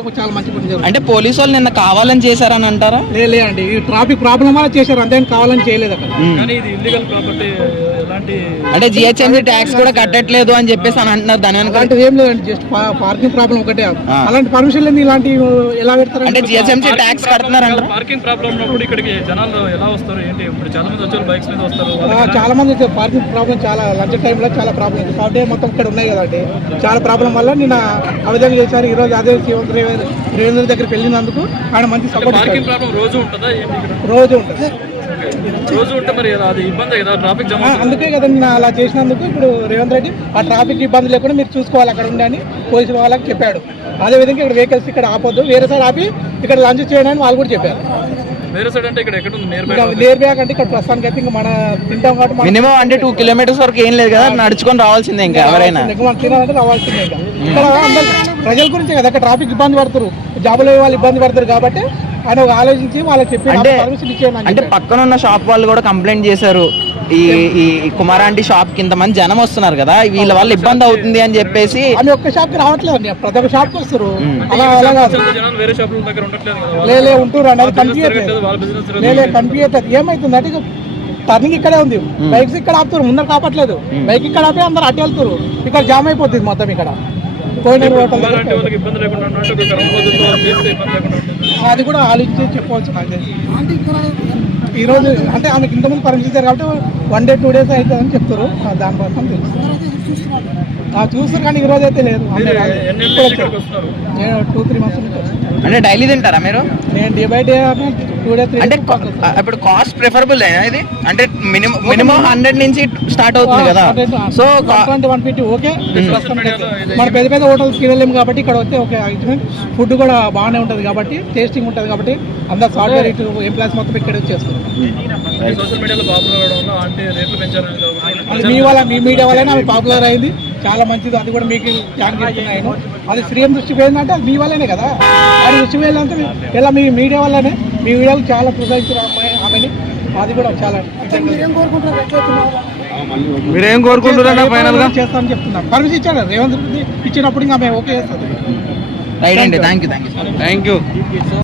చాలా మంచి పని జరుగుతుంది. అంటే పోలీసు వాళ్ళు నిన్న కావాలని చేశారని అంటారా? లేదండి, ఈ ట్రాఫిక్ ప్రాబ్లం వల్ల చేశారు, అంతేం కావాలని చేయలేదు అక్కడ. కానీ ఇది ఇల్లీగల్ ప్రాపర్టీ ఎలాంటి అంటే జిహెచ్ఎంసీ ట్యాక్స్ కూడా కట్టట్లేదు అని చెప్పేసి అని అంటున్నారు. దాని వెనక అలాంటిది ఏం లేదండి, జస్ట్ పార్కింగ్ ప్రాబ్లం ఒకటే. అలాంటి పర్మిషన్ లేదు, ఇలాంటి ఎలా పెడతారు? అంటే జిహెచ్ఎంసీ ట్యాక్స్ కడుతున్నారంట. పార్కింగ్ ప్రాబ్లం ఉన్నప్పుడు ఇక్కడికి జనాలు ఎలా వస్తారు ఏంటి? ఇప్పుడు చాలా మంది వచ్చారు, బైక్స్ మీద వస్తారు. చాలా మంది వచ్చారు. పార్కింగ్ ప్రాబ్లం చాలా లంచ్ టైంలో చాలా ప్రాబ్లం ఉంది. కాబట్టి మొత్తం ఇక్కడ ఉన్నాయి కదండి, చాలా ప్రాబ్లం వల్ల నిన్న ఆ విధంగా చేశారు. ఈ రోజు అదే రేవంత్ దగ్గరికి వెళ్ళినందుకు ఆయన మంచి సపోర్ట్. పార్కింగ్ ప్రాబ్లం రోజు ఉంటుందా? రోజు ఉంటుంది. రోజు ఉంటే మరి అది ఇబ్బంది కదా, ట్రాఫిక్ జామ్. అందుకే కదా నిన్న అలా చేసినందుకు ఇప్పుడు రేవంత్ రెడ్డి ఆ ట్రాఫిక్ ఇబ్బంది లేకుండా మీరు చూసుకోవాలి అక్కడ ఉండి అని పోలీసు వాళ్ళకి చెప్పాడు. అదేవిధంగా ఇక్కడ వెహికల్స్ ఇక్కడ ఆపొద్దు, వేరే సైడ్ ఆపి ఇక్కడ లంచ్ చేయడానికి వాళ్ళు కూడా చెప్పారు. వేరే సైడ్ అంటే ఇక్కడ ఎక్కడ ఉంది? నియర్ బ్యాక్ అంటే ఇక్కడ ప్రస్తుతానికి అయితే ఇంకా మన తింటాం కాబట్టి మినిమం అంటే 2 కిలోమీటర్స్ వరకు ఏం లేదు కదా, నడుచుకొని రావాల్సిందే. ఇంకా ఎవరైనా మనం తినాలంటే రావాల్సిందే. ఇక్కడ అందరు ప్రజల గురించి కదా, అక్కడ ట్రాఫిక్ ఇబ్బంది పడతారు, జాబులు వాళ్ళు ఇబ్బంది పడతారు. కాబట్టి ఆయన ఆలోచించి వాళ్ళకి చెప్పి పర్మిషన్ ఇచ్చేయండి. అంటే పక్కన ఉన్న షాప్ వాళ్ళు కూడా కంప్లైంట్ చేశారు, ఈ కుమారాంటి షాప్ కి ఇంతమంది జనం వస్తున్నారు కదా, వీళ్ళ వల్ల ఇబ్బంది అవుతుంది అని చెప్పేసి. అని ఒక్క షాప్ కి రావట్లేదు అండి, ప్రతి ఒక్క షాప్ కి వస్తారు. అలా వేరే షాప్ దగ్గర ఉండట్లేదు, ఉంటున్నారు అండి. అది కనిపించట్లేదు. ఏమైతుంది అంటే టర్నింగ్ ఇక్కడే ఉంది, బైక్స్ ఇక్కడ ఆపుతారు, ముందర కాపట్లేదు. బైక్ ఇక్కడ ఆపి అందరు అటు వెళ్తారు, ఇక్కడ జామ్ అయిపోతుంది మొత్తం. ఇక్కడ అది కూడా ఆలోచించి చెప్పవచ్చు నాకు తెలిసి. ఈ రోజు అంటే ఆమెకి ఇంతమంది పర్మిషన్ ఇచ్చారు కాబట్టి 1 day 2 days అవుతుందని చెప్తారు. దాని ప్రకారం తెలుస్తుంది, చూస్తారు. కానీ ఈ రోజు అయితే లేదు. నేను 2-3 months నుంచి వస్తాను. అంటే డైలీ తింటారా మీరు? నేను day by day 2 days 3 days. అంటే ఇప్పుడు కాస్ట్ ప్రిఫరబుల్ ఇది, అంటే మినిమం 100 నుంచి స్టార్ట్ అవుతుంది కదా. So 120-150 okay. మన పెద్ద పెద్ద హోటల్స్ తినలేము కాబట్టి ఇక్కడ వస్తే ఓకే. ఫుడ్ కూడా బాగానే ఉంటుంది కాబట్టి, టేస్టింగ్ ఉంటుంది కాబట్టి అందరు సాఫ్ట్వేర్ ఎంప్లాయీస్ మొత్తం ఇక్కడ చేస్తారు. సోషల్ మీడియాలో పాపులర్ అవడం వల్ల అంటే రేట్లు పెంచారు. అది మీ మీడియా వల్లనే అవి పాపులర్ అయింది, చాలా మంచిది. అది కూడా మీకు థ్యాంక్ చెప్తున్నాను. అది శ్రీఎం దృష్టి పోయిందంటే అది మీ వల్లనే కదా. అది దృష్టి పోయిందంటే ఇలా మీ మీడియా వల్లనే. మీ మీడియాలు చాలా ప్రోత్సహించారు ఆమెని. అది కూడా చాలా. మీరేం కోరుకుంటున్నారు? ఫైనల్ గా చేస్తామని చెప్తున్నారు. పర్మిషన్ ఇచ్చాడు రేవంత్ రెడ్డి, ఇచ్చినప్పుడు ఇంకా ఆమె ఓకే చేస్తుంది. రైట్ అండి, థ్యాంక్ యూ.